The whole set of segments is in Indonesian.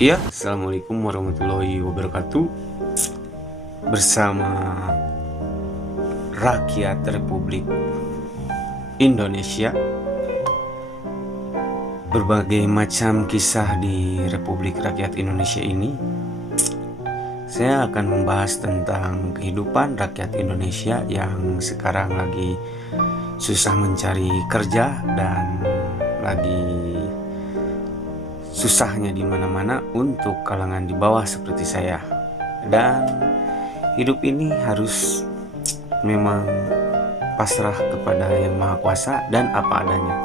Iya, assalamualaikum warahmatullahi wabarakatuh. Bersama rakyat Republik Indonesia, berbagai macam kisah di Republik Rakyat Indonesia ini, saya akan membahas tentang kehidupan rakyat Indonesia yang sekarang lagi susah mencari kerja dan lagi susahnya di mana-mana untuk kalangan di bawah seperti saya. Dan hidup ini harus memang pasrah kepada Yang Maha Kuasa dan apa adanya.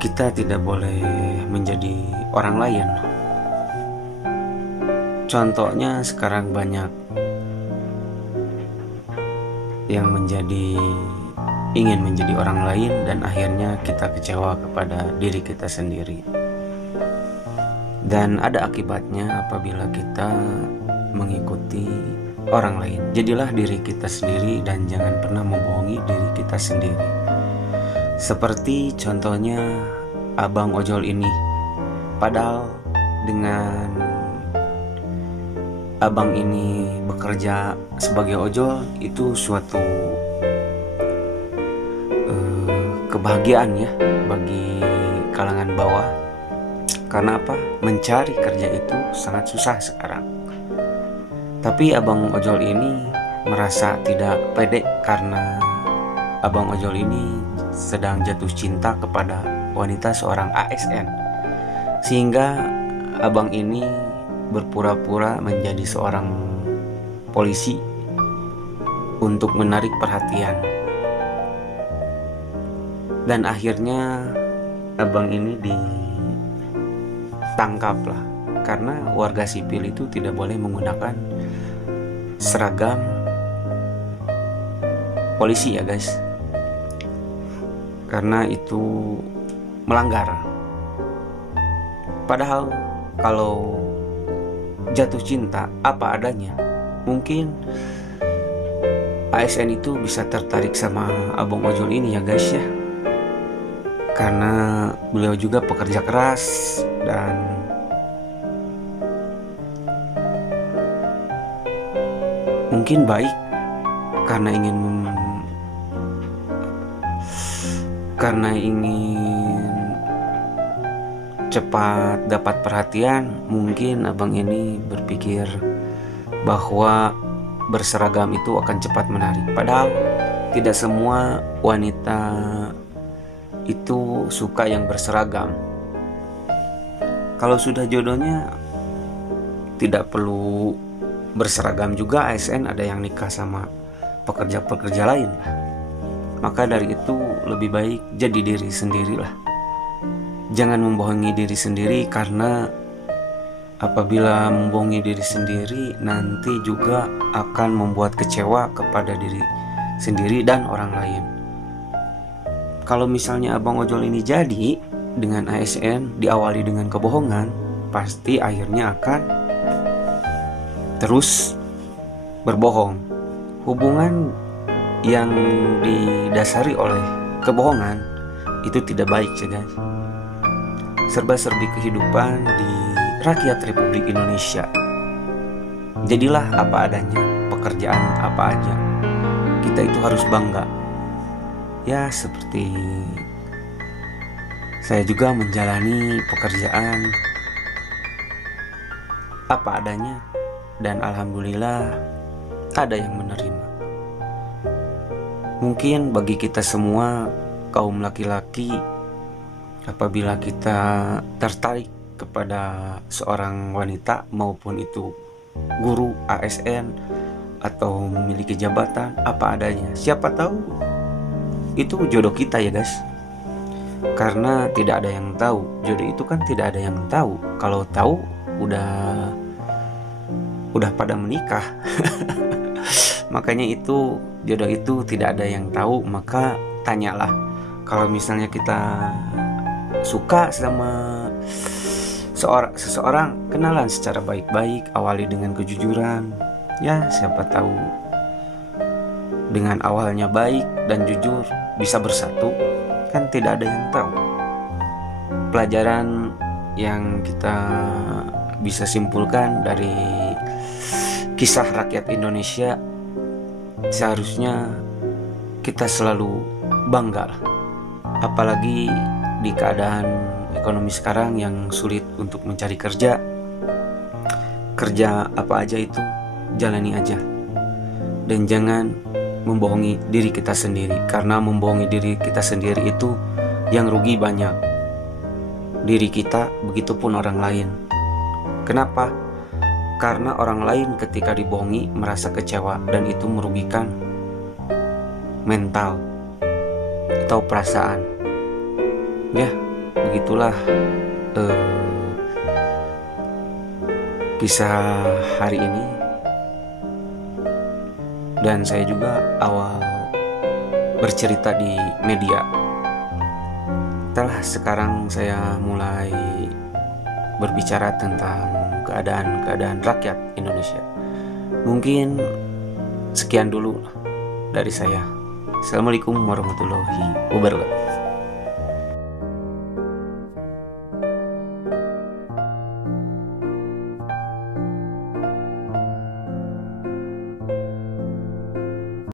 Kita tidak boleh menjadi orang lain. Contohnya sekarang banyak yang ingin menjadi orang lain dan akhirnya kita kecewa kepada diri kita sendiri. Dan ada akibatnya apabila kita mengikuti orang lain. Jadilah diri kita sendiri dan jangan pernah membohongi diri kita sendiri. Seperti contohnya abang ojol ini. Padahal dengan abang ini bekerja sebagai ojol itu suatu kebahagiaan ya bagi kalangan bawah. Karena apa? Mencari kerja itu sangat susah sekarang. Tapi abang ojol ini merasa tidak pede karena abang ojol ini sedang jatuh cinta kepada wanita seorang ASN. Sehingga abang ini berpura-pura menjadi seorang polisi untuk menarik perhatian. Dan akhirnya abang ini ditangkap lah, karena warga sipil itu tidak boleh menggunakan seragam polisi ya guys, karena itu melanggar. Padahal kalau jatuh cinta apa adanya, mungkin ASN itu bisa tertarik sama abang ojol ini ya guys ya, karena beliau juga pekerja keras dan mungkin baik karena ingin cepat dapat perhatian. Mungkin abang ini berpikir bahwa berseragam itu akan cepat menarik. Padahal tidak semua wanita itu suka yang berseragam. Kalau sudah jodohnya tidak perlu berseragam juga. ASN ada yang nikah sama pekerja-pekerja lain. Maka dari itu lebih baik jadi diri sendirilah. Jangan membohongi diri sendiri, karena apabila membohongi diri sendiri nanti juga akan membuat kecewa kepada diri sendiri dan orang lain. Kalau misalnya abang ojol ini jadi dengan ASN diawali dengan kebohongan, pasti akhirnya akan terus berbohong. Hubungan yang didasari oleh kebohongan itu tidak baik ya guys. Serba-serbi kehidupan di rakyat Republik Indonesia. Jadilah apa adanya, pekerjaan apa aja, kita itu harus bangga. Ya seperti saya juga menjalani pekerjaan apa adanya, dan alhamdulillah ada yang menerima. Mungkin bagi kita semua kaum laki-laki, apabila kita tertarik kepada seorang wanita, maupun itu guru, ASN, atau memiliki jabatan apa adanya, siapa tahu itu jodoh kita ya guys. Karena tidak ada yang tahu, jodoh itu kan tidak ada yang tahu. Kalau tahu udah pada menikah. Makanya itu jodoh itu tidak ada yang tahu. Maka tanyalah, kalau misalnya kita suka sama seseorang, kenalan secara baik-baik, awali dengan kejujuran. Ya siapa tahu dengan awalnya baik dan jujur bisa bersatu, kan tidak ada yang tahu. Pelajaran yang kita bisa simpulkan dari kisah rakyat Indonesia, seharusnya kita selalu bangga, apalagi di keadaan ekonomi sekarang yang sulit untuk mencari kerja. Kerja apa aja itu jalani aja, dan jangan membohongi diri kita sendiri, karena membohongi diri kita sendiri itu yang rugi banyak, diri kita, begitupun orang lain. Kenapa? Karena orang lain ketika dibohongi merasa kecewa, dan itu merugikan mental atau perasaan. Ya, begitulah kisah hari ini. Dan saya juga awal bercerita di media. Setelah sekarang saya mulai berbicara tentang keadaan rakyat Indonesia. Mungkin sekian dulu dari saya. Assalamualaikum warahmatullahi wabarakatuh.